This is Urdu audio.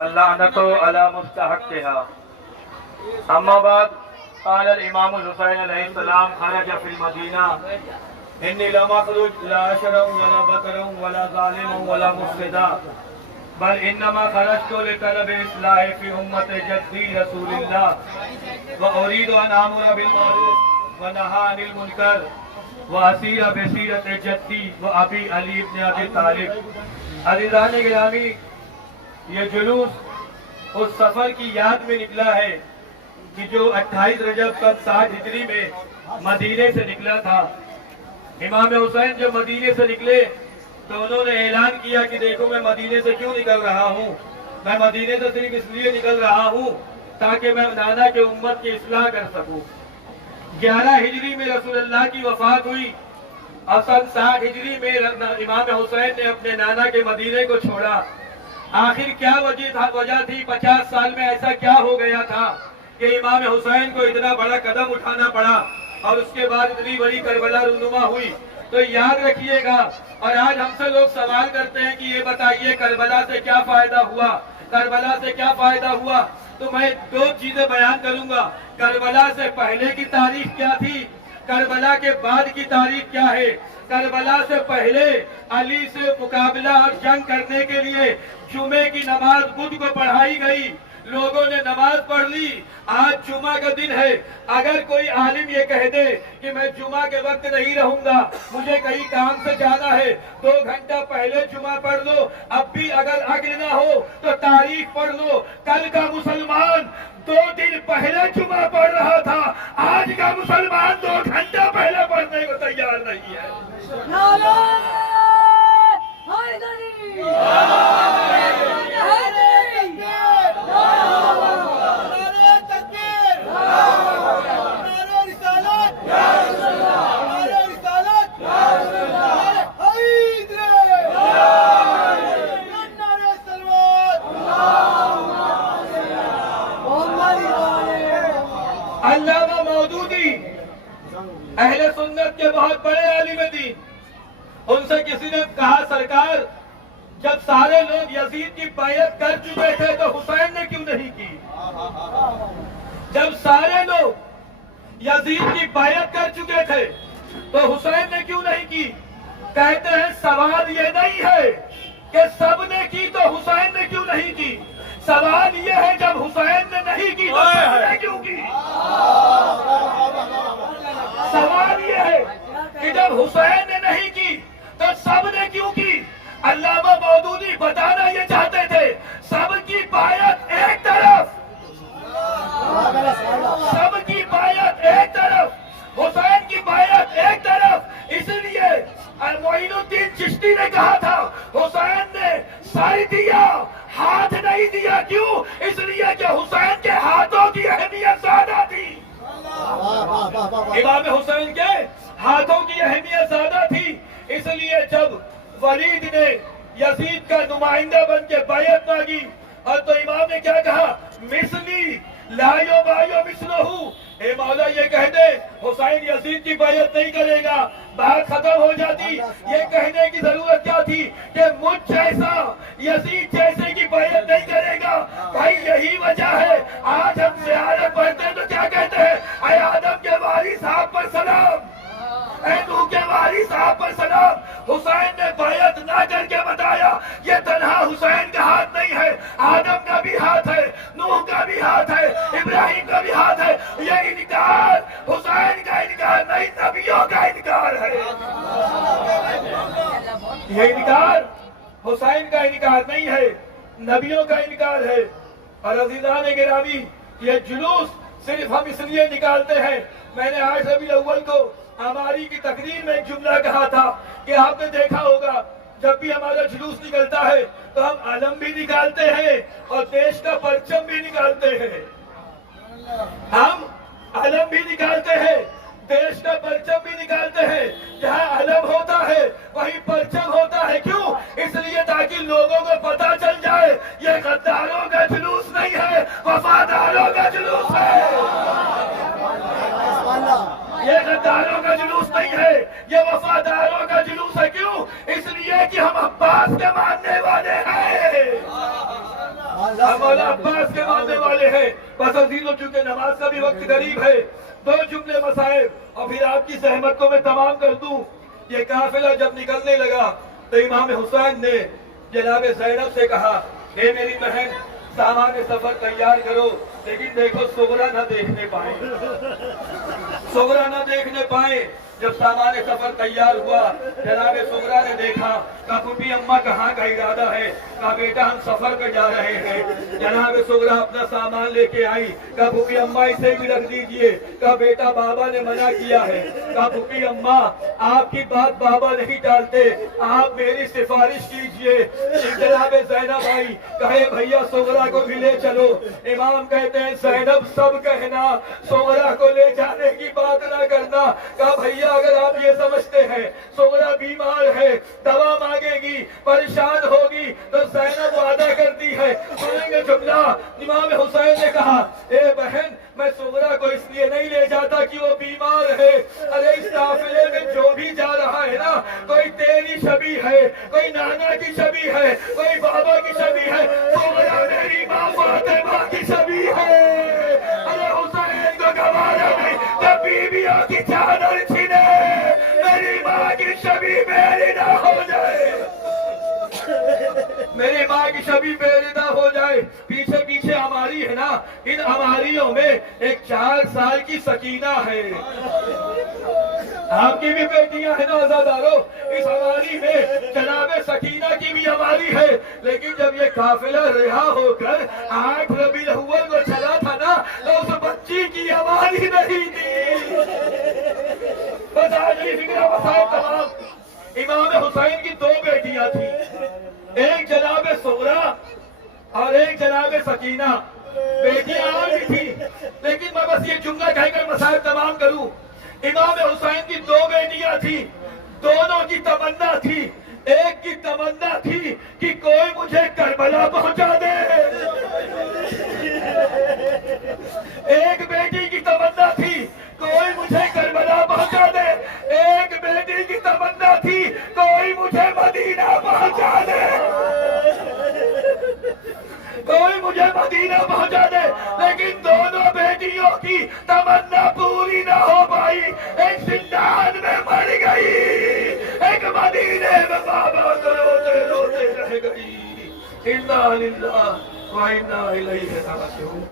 اللعنة على مستحقها. أما بعد، قال الإمام الحسين عليه السلام خرج في المدينة إني لم أخرج لا أشرا ولا بكرا ولا ظالما ولا مفسدا، بل إنما خرجت لطلب إصلاح في أمة جدي رسول الله، وأريد أن آمر بالمعروف ونهى عن المنكر وأسير بسيرة جدي وأبي علي بن أبي طالب. عزیزان گرامی، یہ جلوس اس سفر کی یاد میں نکلا ہے کہ جو 28 رجب سن 60 ہجری میں مدینے سے نکلا تھا. امام حسین جب مدینے سے نکلے تو انہوں نے اعلان کیا کہ دیکھو میں مدینے سے کیوں نکل رہا ہوں. میں مدینے سے صرف اس لیے نکل رہا ہوں تاکہ میں نانا کے امت کی اصلاح کر سکوں. 11 ہجری میں رسول اللہ کی وفات ہوئی اور سن 60 ہجری میں امام حسین نے اپنے نانا کے مدینے کو چھوڑا. آخر کیا وجہ تھی؟ 50 سال میں ایسا کیا ہو گیا تھا کہ امام حسین کو اتنا بڑا قدم اٹھانا پڑا اور اس کے بعد اتنی بڑی کربلا رونما ہوئی؟ تو یاد رکھیے گا. اور آج ہم سے لوگ سوال کرتے ہیں کہ یہ بتائیے کربلا سے کیا فائدہ ہوا، کربلا سے کیا فائدہ ہوا؟ تو میں 2 چیزیں بیان کروں گا. کربلا سے پہلے کی تاریخ کیا تھی، کربلا کے بعد کی تاریخ کیا ہے. کربلا سے پہلے علی سے مقابلہ اور جنگ کرنے کے لیے جمعے کی نماز بدھ کو پڑھائی گئی، لوگوں نے نماز پڑھ لی. آج جمعہ کا دن ہے، اگر کوئی عالم یہ کہہ دے کہ میں جمعہ کے وقت نہیں رہوں گا، مجھے کہیں کام سے جانا ہے، 2 گھنٹہ پہلے جمعہ پڑھ لو. اب بھی اگر عقل نہ ہو تو تاریخ پڑھ لو. کل کا مسلمان 2 دن پہلے جمعہ پڑھ رہا تھا، آج کا مسلمان 2 گھنٹہ پہلے پڑھنے کو تیار نہیں ہے. نعرہ حیدری، علامہ مودودی اہل سنت کے بہت بڑے عالم دین، ان سے کسی نے کہا سرکار جب سارے لوگ یزید کی بیعت کر چکے تھے تو حسین نے کیوں نہیں کی؟ جب سارے لوگ یزید کی بیعت کر چکے تھے تو حسین نے کیوں نہیں کی؟ کہتے ہیں سوال یہ نہیں ہے کہ سب نے کی تو حسین نے کیوں نہیں کی، سوال یہ ہے جب حسین نے نہیں کی تو سب نے کیوں کی؟ سوال یہ ہے کہ جب حسین نے نہیں کی تو سب نے کیوں کی؟ علامہ مودودی بتانا یہ چاہتے تھے سب کی بیعت ایک طرف، سب کی بیعت ایک طرف، حسین کی بیعت ایک طرف. اس لیے معین الدین چشتی نے کہا تھا حسین نے سر دیا ہاتھ نہیں دیا. کیوں؟ اس لیے کہ حسین کے ہاتھوں کی اہمیت زیادہ تھی. امام حسین کے ہاتھوں کی اہمیت زیادہ تھی. اس لیے جب ولید نے یزید کا نمائندہ بن کے بیعت مانگی اور تو امام نے کیا کہا؟ مثلی لا یبایع مثلہ. اے مولا یہ کہہ دے حسین یزید کی بیعت نہیں کرے گا، بات ختم ہو جاتی. یہ کہنے کی ضرورت کیا تھی کہ مجھ جیسا یزید جیسے کی بیعت نہیں کرے گا؟ بھائی یہی وجہ ہے آج ہم زیارت پڑھتے ہیں تو کیا کہتے ہیں؟ اے آدم کے واری صاحب پر سلام، اے نوح کے واری صاحب پر سلام. حسین نے بیعت نہ کر کے بتایا یہ تنہا حسین کا ہاتھ نہیں ہے، آدم کا بھی ہاتھ ہے، نوح کا بھی ہاتھ ہے، ابراہیم کا بھی ہاتھ ہے. یہ انکار حسین کا انکار نہیں، نبیوں کا انکار ہے. یہ انکار حسین کا انکار نہیں ہے، نبیوں کا انکار ہے. اور عزیزان گرامی، یہ جلوس صرف ہم اس لیے نکالتے ہیں. میں نے آج ربیع الاول کو ہماری کی تقریر میں ایک جملہ کہا تھا کہ آپ نے دیکھا ہوگا جب بھی ہمارا جلوس نکلتا ہے تو ہم علم بھی نکالتے ہیں اور دیش کا پرچم بھی نکالتے ہیں. ہم علم بھی نکالتے ہیں، دیش کا پرچم بھی نکالتے ہیں. جہاں علم ہوتا ہے وہی پرچم ہوتا ہے. کیوں؟ اس لیے تاکہ لوگوں کو پتا چل جائے یہ غداروں کا جلوس نہیں ہے، وفاداروں کا جلوس ہے. یہ غداروں کا جلوس نہیں ہے، یہ وفاداروں کا جلوس ہے. کیوں؟ اس لیے کہ ہم عباس کے ماننے والے ہیں. ہم مولا عباس کے ماننے والے ہیں. بس عزیزوں چونکہ نماز کا بھی وقت قریب ہے, 2 جملے مسائل اور پھر آپ کی زحمت کو میں تمام کر دوں. یہ قافلہ جب نکلنے لگا تو امام حسین نے جناب زینب سے کہا کہ میری بہن سامان سفر تیار کرو, لیکن دیکھو صغرا نہ دیکھنے پائیں, صغرا نہ دیکھنے پائیں. جب سامان سفر تیار ہوا جناب صغرا نے دیکھا, کہا پھوپھی اماں کہاں کا ارادہ ہے؟ کہا بیٹا ہم سفر پہ جا رہے ہیں. جناب صغرا اپنا سامان لے کے آئی, کہا پھوپھی اماں اسے بھی رکھ دیجئے. کہا بیٹا بابا نے منع کیا ہے. کہا پھوپھی اماں آپ کی بات بابا نہیں ٹالتے, آپ میری سفارش کیجئے. جناب زینب آئی, کہے بھیا صغرا کو بھی لے چلو. امام کہتے ہیں زینب سب کہنا, صغرا کو لے جانے کی بات نہ کرنا. کہا بھیا اگر آپ یہ سمجھتے ہیں صغرا بیمار ہے, دوا مانگے گی, پریشان ہوگی, تو زینب وعدہ کرتی ہے. سنیں گے جملہ, امام حسین نے کہا اے بہن میں صغرا کو اس لیے نہیں لے جاتا کہ وہ بیمار ہے. ارے اس قافلے میں جو بھی جا رہا ہے نا, کوئی تیری شبیہ ہے, کوئی نانا کی شبیہ ہے, کوئی بابا کی شبیہ ہے. صغرا میری ماں فاطمہ کی شبیہ ہے. ارے حسین کو گوارا نہیں جب بیویوں کی چادر چھنے, میری ماں کی شبیہ میری نہ ہو جائے, میری ماں کی شبیہ میری نہ ہو جائے. پیچھے پیچھے ہماری ہے نا, ان ہماریوں میں ایک 4 سال کی سکینہ ہے. آپ کی بھی بیٹیاں ہیں نا عزادارو, اس ہماری میں جناب سکینہ کی بھی ہماری ہے. لیکن جب یہ قافلہ رہا ہو کر 8 ربیع الاول کو چلا تھا نا, تو اس بچی کی ہماری نہیں تھی. بس آج یہ فکرہ مسائل تمام. امام حسین کی 2 بیٹیاں تھیں, ایک جناب صغرا اور ایک جناب سکینہ. بیٹیاں اور بھی تھی, لیکن میں بس یہ جملہ کہہ کر مسائل تمام کروں. امام حسین کی 2 بیٹیاں تھیں, دونوں کی تمنا تھی. ایک کی تمنا تھی کہ کوئی مجھے کربلا پہنچا دے, ایک بیٹی کی تمنا تھی کوئی مجھے کربلا پہنچا دے, ایک بیٹی کی تمنا تھی کوئی مجھے مدینہ پہنچا دے, کوئی مجھے مدینہ پہنچا دے. لیکن دونوں بیٹیوں کی تمنا پوری نہ ہو پائی. ایک زندان میں مر گئی, ایک مدینے میں بابا کو روتے روتے رہ گئی. انا للہ و انا الیہ راجعون.